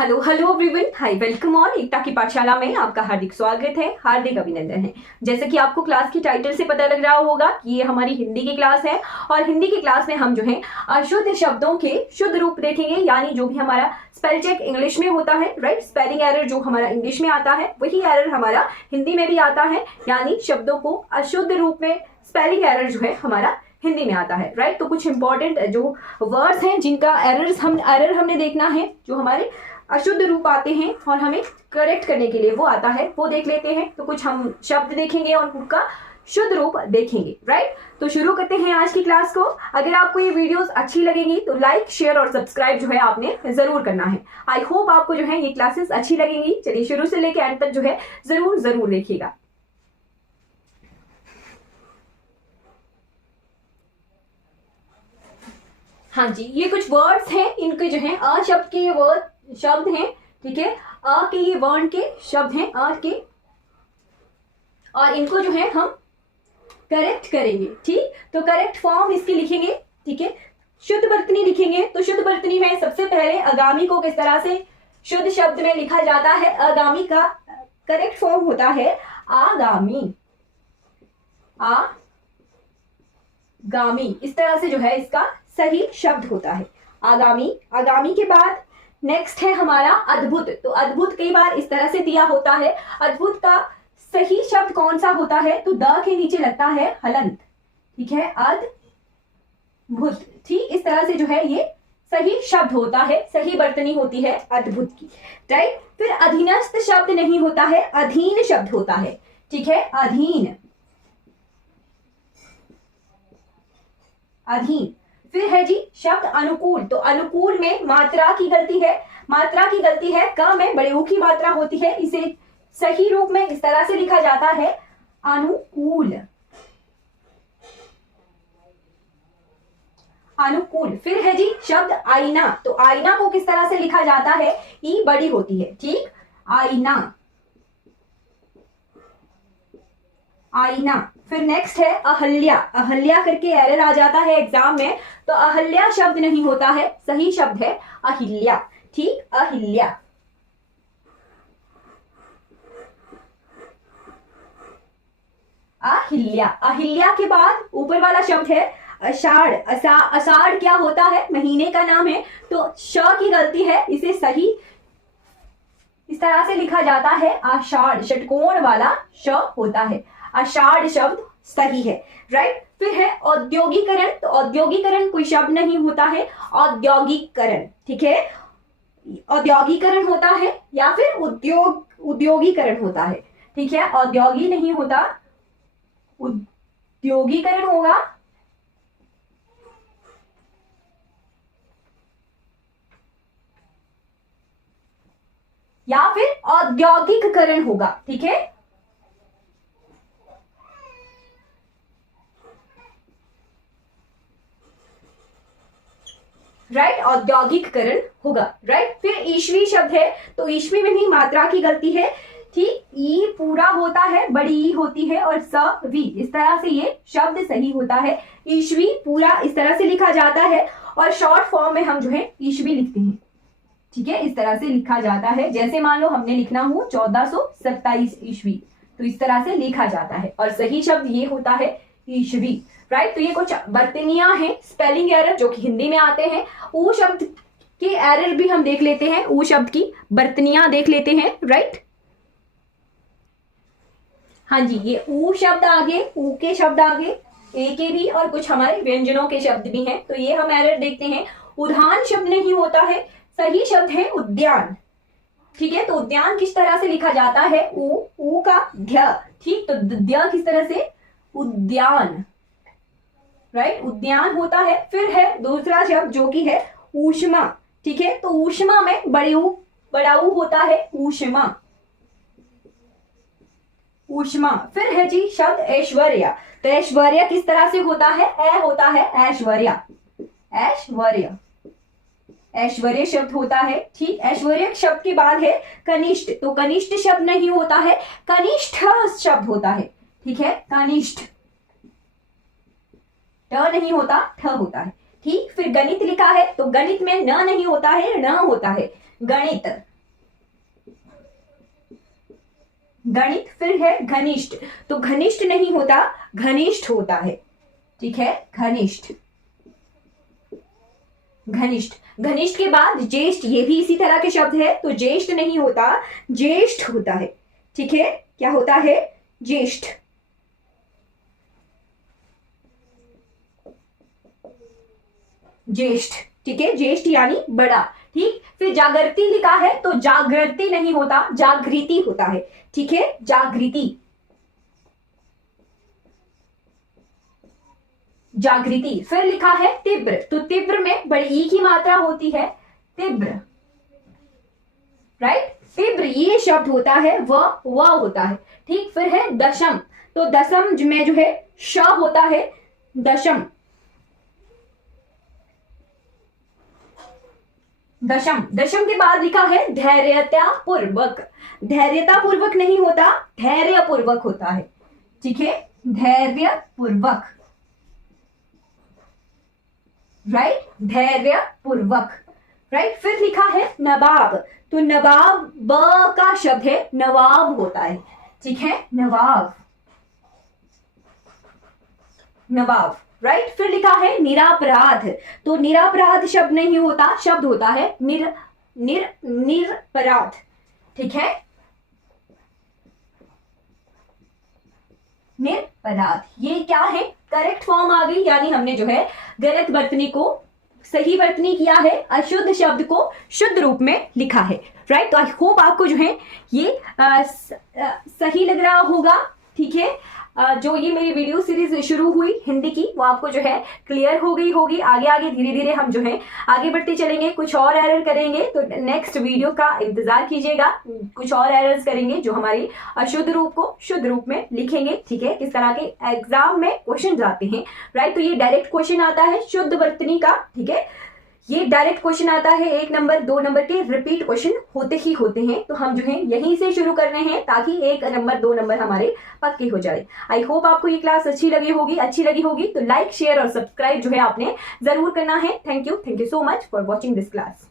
Hello hello everyone, hi welcome on Ekta की पाठशाला में आपका हार्दिक स्वागत है, हार्दिक अभिनंदन है। जैसे कि आपको क्लास की टाइटल से पता लग रहा होगा कि ये हमारी हिंदी की क्लास है और हिंदी की क्लास में हम जो है अशुद्ध शब्दों के शुद्ध रूप देखेंगे, यानी जो भी हमारा स्पेल चेक इंग्लिश में होता है, राइट, स्पेलिंग एरर जो हमारा इंग्लिश में आता है वही एरर हमारा हिंदी में भी आता है, यानी शब्दों को अशुद्ध रूप में स्पेलिंग एरर जो है हमारा हिंदी में आता है, राइट। तो कुछ इंपॉर्टेंट जो वर्ड्स हैं जिनका एरर हमने देखना है, जो हमारे अशुद्ध रूप आते हैं और हमें करेक्ट करने के लिए वो आता है, वो देख लेते हैं। तो कुछ हम शब्द देखेंगे और उनका शुद्ध रूप देखेंगे, राइट। तो शुरू करते हैं आज की क्लास को। अगर आपको ये वीडियोस अच्छी लगेंगी तो लाइक, शेयर और सब्सक्राइब जो है आपने जरूर करना है। आई होप आपको जो है ये क्लासेस अच्छी लगेंगी। चलिए शुरू से लेकर एंड तक जो है जरूर देखिएगा। हाँ जी, ये कुछ वर्ड्स हैं, इनके जो है अ शब्द के ये वर्ड शब्द हैं, ठीक है। अ के ये वर्ण के शब्द हैं, अ के, और इनको जो है हम करेक्ट करेंगे, ठीक। तो करेक्ट फॉर्म इसकी लिखेंगे, ठीक है। शुद्ध वर्तनी लिखेंगे तो शुद्ध वर्तनी में सबसे पहले आगामी को किस तरह से शुद्ध शब्द में लिखा जाता है। आगामी का करेक्ट फॉर्म होता है आगामी, आगामी, इस तरह से जो है इसका सही शब्द होता है आगामी। आगामी के बाद नेक्स्ट है हमारा अद्भुत। तो अद्भुत कई बार इस तरह से दिया होता है। अद्भुत का सही शब्द कौन सा होता है, तो द के नीचे लगता है हलंत, ठीक है, अद्भुत, ठीक। इस तरह से जो है ये सही शब्द होता है, सही वर्तनी होती है अद्भुत की, राइट। फिर अधीनस्थ शब्द नहीं होता है, अधीन शब्द होता है, ठीक है, अधीन, अधीन। फिर है जी शब्द अनुकूल। तो अनुकूल में मात्रा की गलती है, मात्रा की गलती है, क में बड़े ऊ की मात्रा होती है, इसे सही रूप में इस तरह से लिखा जाता है अनुकूल, अनुकूल। फिर है जी शब्द आईना। तो आईना को किस तरह से लिखा जाता है, ई बड़ी होती है, ठीक, आईना, आईना। फिर नेक्स्ट है अहल्या। अहल्या करके एरर आ जाता है एग्जाम में, तो अहल्या शब्द नहीं होता है, सही शब्द है अहिल्या, ठीक, अहिल्या। अहिल्या, अहिल्या के बाद ऊपर वाला शब्द है अषाढ़। अषाढ़ क्या होता है, महीने का नाम है, तो श की गलती है, इसे सही इस तरह से लिखा जाता है आषाढ़, षटकोण वाला श होता है, आषाढ़ शब्द सही है, राइट। फिर है औद्योगिकरण। तो औद्योगिकरण कोई शब्द नहीं होता है, औद्योगिकरण, ठीक है, औद्योगिकरण होता है या फिर उद्योगीकरण होता है, ठीक है, औद्योगी नहीं होता, उद्योगीकरण होगा, या फिर औद्योगिकरण होगा, ठीक है। राइट, औद्योगिकरण होगा, राइट। फिर ईस्वी शब्द है, तो ईस्वी में भी मात्रा की गलती है, ठीक, ई पूरा होता है, बड़ी ई होती है और स वी, इस तरह से ये शब्द सही होता है। ईस्वी पूरा इस तरह से लिखा जाता है और शॉर्ट फॉर्म में हम जो है ईस्वी लिखते हैं, ठीक है, इस तरह से लिखा जाता है। जैसे मान लो हमने लिखना हो 1427 ईस्वी, तो इस तरह से लिखा जाता है और सही शब्द ये होता है ईस्वी, राइट। तो ये कुछ वर्तनियां हैं, स्पेलिंग एरर जो कि हिंदी में आते हैं। ऊ शब्द के एरर भी हम देख लेते हैं, ऊ शब्द की वर्तनियां देख लेते हैं, राइट। हाँ जी, ये ऊ शब्द आगे, ऊ के शब्द आगे, ए के भी, और कुछ हमारे व्यंजनों के शब्द भी हैं, तो ये हम एरर देखते हैं। उद्यान शब्द नहीं होता है, सही शब्द है उद्यान, ठीक है। तो उद्यान किस तरह से लिखा जाता है, ऊ का ध्य, ठीक, तो ध्य किस तरह से, उद्यान, राइट, उद्यान होता है। फिर है दूसरा शब्द जो कि है ऊष्मा, ठीक है, तो ऊष्मा में बड़ा ऊ होता है, ऊष्मा, ऊष्मा। फिर है जी शब्द ऐश्वर्या। तो ऐश्वर्या किस तरह से होता है, ए होता है ऐश्वर्या, ऐश्वर्या, ऐश्वर्य शब्द होता है, ठीक। ऐश्वर्य शब्द के बाद है कनिष्ठ। तो कनिष्ठ शब्द नहीं होता है, कनिष्ठ शब्द होता है, ठीक है, कनिष्ठ, ट नहीं होता, ठ होता है, ठीक। फिर गणित लिखा है, तो गणित में न नहीं होता है, न होता है, गणित, गणित, फिर है घनिष्ठ, तो घनिष्ठ नहीं होता, घनिष्ठ होता है, ठीक है, घनिष्ठ। घनिष्ठ, घनिष्ठ के बाद ज्येष्ठ, ये भी इसी तरह के शब्द है, तो ज्येष्ठ नहीं होता, ज्येष्ठ होता है, ठीक है, क्या होता है, ज्येष्ठ। ज्येष्ठ, ठीक है, ज्येष्ठ यानी बड़ा, ठीक। फिर जागृति लिखा है, तो जागृति नहीं होता, जागृति होता है, ठीक है, जागृति, जागृति। फिर लिखा है तीव्र, तो तीव्र में बड़ी ई की मात्रा होती है, तीव्र, राइट, तीव्र ये शब्द होता है, व होता है, ठीक। फिर है दशम, तो दशम में जो है श होता है, दशम, दशम। दशम के बाद लिखा है धैर्यतापूर्वक, धैर्यतापूर्वक नहीं होता, धैर्यपूर्वक होता है, ठीक है, धैर्यपूर्वक, राइट, धैर्यपूर्वक, राइट। फिर लिखा है नवाब, तो नवाब ब का शब्द है, नवाब होता है, ठीक है, नवाब, नवाब, राइट। फिर लिखा है निरापराध, तो निरापराध शब्द नहीं होता, शब्द होता है निरपराध, ठीक है, निरपराध। ये क्या है, करेक्ट फॉर्म आ गई, यानी हमने जो है गलत वर्तनी को सही वर्तनी किया है, अशुद्ध शब्द को शुद्ध रूप में लिखा है, राइट। तो आई होप आपको जो है ये सही लग रहा होगा, ठीक है। जो ये मेरी वीडियो सीरीज शुरू हुई हिंदी की, वो आपको जो है क्लियर हो गई होगी। आगे आगे धीरे धीरे हम जो है आगे बढ़ते चलेंगे, कुछ और एरर करेंगे तो नेक्स्ट वीडियो का इंतजार कीजिएगा, कुछ और एरर्स करेंगे जो हमारी अशुद्ध रूप को शुद्ध रूप में लिखेंगे, ठीक है। किस तरह के एग्जाम में क्वेश्चन आते हैं, राइट। तो ये डायरेक्ट क्वेश्चन आता है शुद्ध वर्तनी का, ठीक है, ये डायरेक्ट क्वेश्चन आता है, 1 नंबर 2 नंबर के रिपीट क्वेश्चन होते ही होते हैं, तो हम जो है यहीं से शुरू कर रहे हैं ताकि 1 नंबर 2 नंबर हमारे पक्के हो जाए। आई होप आपको ये क्लास अच्छी लगी होगी तो लाइक शेयर और सब्सक्राइब जो है आपने जरूर करना है। Thank you so much for watching this class.